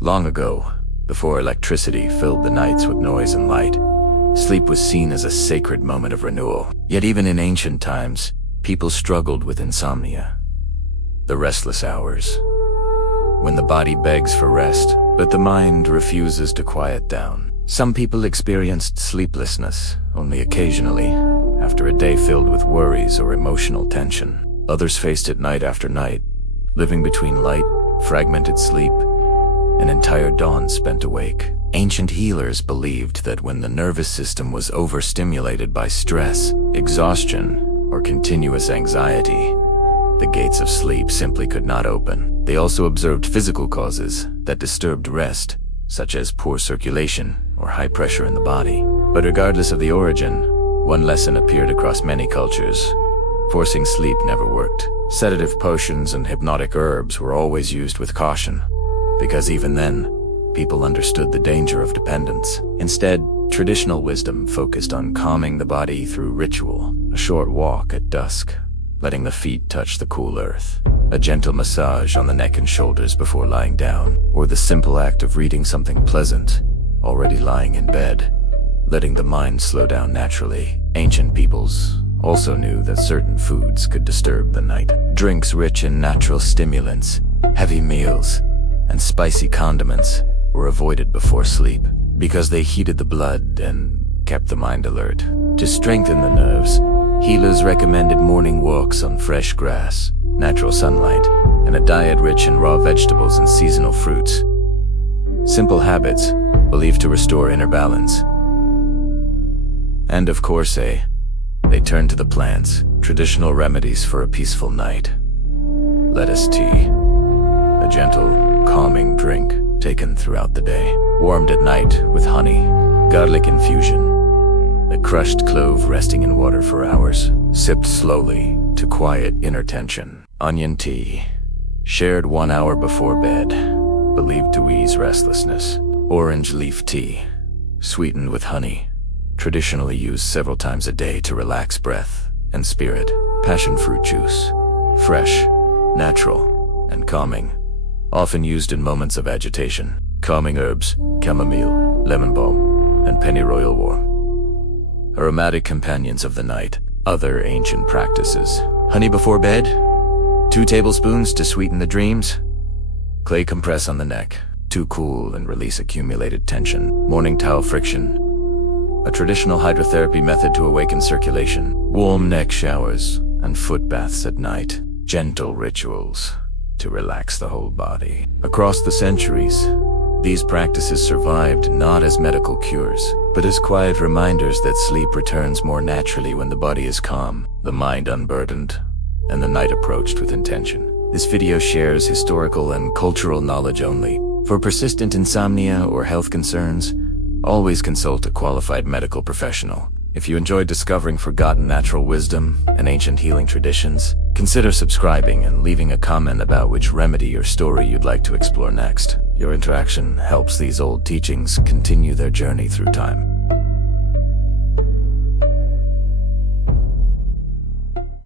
Long ago, before electricity filled the nights with noise and light, sleep was seen as a sacred moment of renewal. Yet even in ancient times, people struggled with insomnia. The restless hours, when the body begs for rest, but the mind refuses to quiet down. Some people experienced sleeplessness only occasionally, after a day filled with worries or emotional tension. Others faced it night after night, living between light, fragmented sleep, and entire dawns spent awake. Ancient healers believed that when the nervous system was overstimulated by stress, exhaustion, or continuous anxiety, the gates of sleep simply could not open. They also observed physical causes that disturbed rest, such as poor circulation or high pressure in the body. But regardless of the origin, one lesson appeared across many cultures. Forcing sleep never worked. Sedative potions and hypnotic herbs were always used with caution, because even then, people understood the danger of dependence. Instead, traditional wisdom focused on calming the body through ritual, a short walk at dusk, letting the feet touch the cool earth, a gentle massage on the neck and shoulders before lying down, or the simple act of reading something pleasant, already lying in bed, letting the mind slow down naturally. Ancient peoples also knew that certain foods could disturb the night. Drinks rich in natural stimulants, heavy meals, and spicy condiments were avoided before sleep, because they heated the blood and kept the mind alert. To strengthen the nerves, healers recommended morning walks on fresh grass, natural sunlight, and a diet rich in raw vegetables and seasonal fruits. Simple habits believed to restore inner balance. And of course, they turned to the plants, traditional remedies for a peaceful night. Lettuce tea, a gentle, calming drink taken throughout the day, warmed at night with honey, garlic infusion, the crushed clove resting in water for hours, sipped slowly to quiet inner tension. Onion tea, shared 1 hour before bed, believed to ease restlessness. Orange leaf tea, sweetened with honey, traditionally used several times a day to relax breath and spirit. Passion fruit juice, fresh, natural, and calming, often used in moments of agitation. Calming herbs, chamomile, lemon balm, and pennyroyal wort, aromatic companions of the night. Other ancient practices: honey before bed, 2 tablespoons to sweeten the dreams, clay compress on the neck to cool and release accumulated tension, morning towel friction, a traditional hydrotherapy method to awaken circulation, warm neck showers, and foot baths at night, gentle rituals to relax the whole body. Across the centuries, these practices survived not as medical cures, but as quiet reminders that sleep returns more naturally when the body is calm, the mind unburdened, and the night approached with intention. This video shares historical and cultural knowledge only. For persistent insomnia or health concerns, always consult a qualified medical professional. If you enjoyed discovering forgotten natural wisdom and ancient healing traditions, consider subscribing and leaving a comment about which remedy or story you'd like to explore next. Your interaction helps these old teachings continue their journey through time.